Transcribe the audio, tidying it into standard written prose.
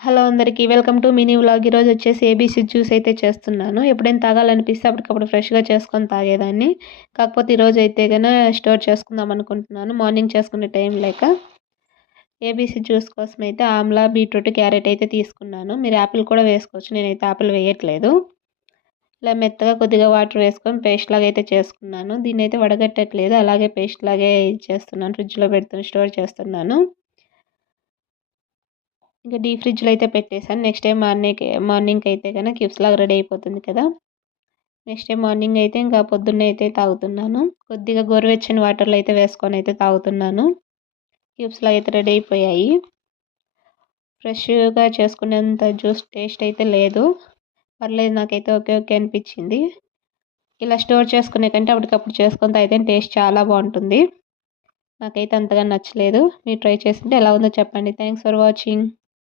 Hello అందరికీ welcome to mini vlog. ఈరోజు వచ్చేసి ఏబీసీ జ్యూస్ అయితే చేస్తున్నాను. ఎప్పుడైనా తాగాలనిపిస్తే అప్పటికప్పుడు ఫ్రెష్గా చేసుకొని తాగేదాన్ని. కాకపోతే ఈరోజు అయితే కనుక స్టోర్ చేసుకుందాం అనుకుంటున్నాను, మార్నింగ్ చేసుకునే టైం లేక. ఏబీసీ జ్యూస్ కోసం అయితే ఆమ్లా, బీట్రూట్, క్యారెట్ అయితే తీసుకున్నాను. మీరు యాపిల్ కూడా వేసుకోవచ్చు, నేనైతే యాపిల్ వేయట్లేదు. ఇలా మెత్తగా కొద్దిగా వాటర్ వేసుకొని పేస్ట్ లాగా అయితే చేసుకున్నాను. దీన్ని అయితే వడగట్టట్లేదు, అలాగే పేస్ట్ లాగే చేస్తున్నాను. ఫ్రిడ్జ్లో పెడుతున్న స్టోర్ చేస్తున్నాను. ఇంకా డీప్ ఫ్రిడ్జ్లో అయితే పెట్టేశాను. నెక్స్ట్ డే మార్నింగ్కి అయితే కనుక క్యూబ్స్ లాగా రెడీ అయిపోతుంది కదా. నెక్స్ట్ డే మార్నింగ్ అయితే ఇంకా పొద్దున్నే అయితే తాగుతున్నాను. కొద్దిగా గోరువెచ్చని వాటర్లో అయితే వేసుకొని అయితే తాగుతున్నాను. క్యూబ్స్ లాగా అయితే రెడీ అయిపోయాయి. ఫ్రెష్గా చేసుకునేంత జ్యూస్ టేస్ట్ అయితే లేదు, పర్లేదు, నాకైతే ఓకే ఓకే అనిపించింది. ఇలా స్టోర్ చేసుకునే కంటే అప్పటికప్పుడు చేసుకొని తాగితే టేస్ట్ చాలా బాగుంటుంది. నాకైతే అంతగా నచ్చలేదు. మీరు ట్రై చేసింటే ఎలా ఉందో చెప్పండి. Thanks for watching.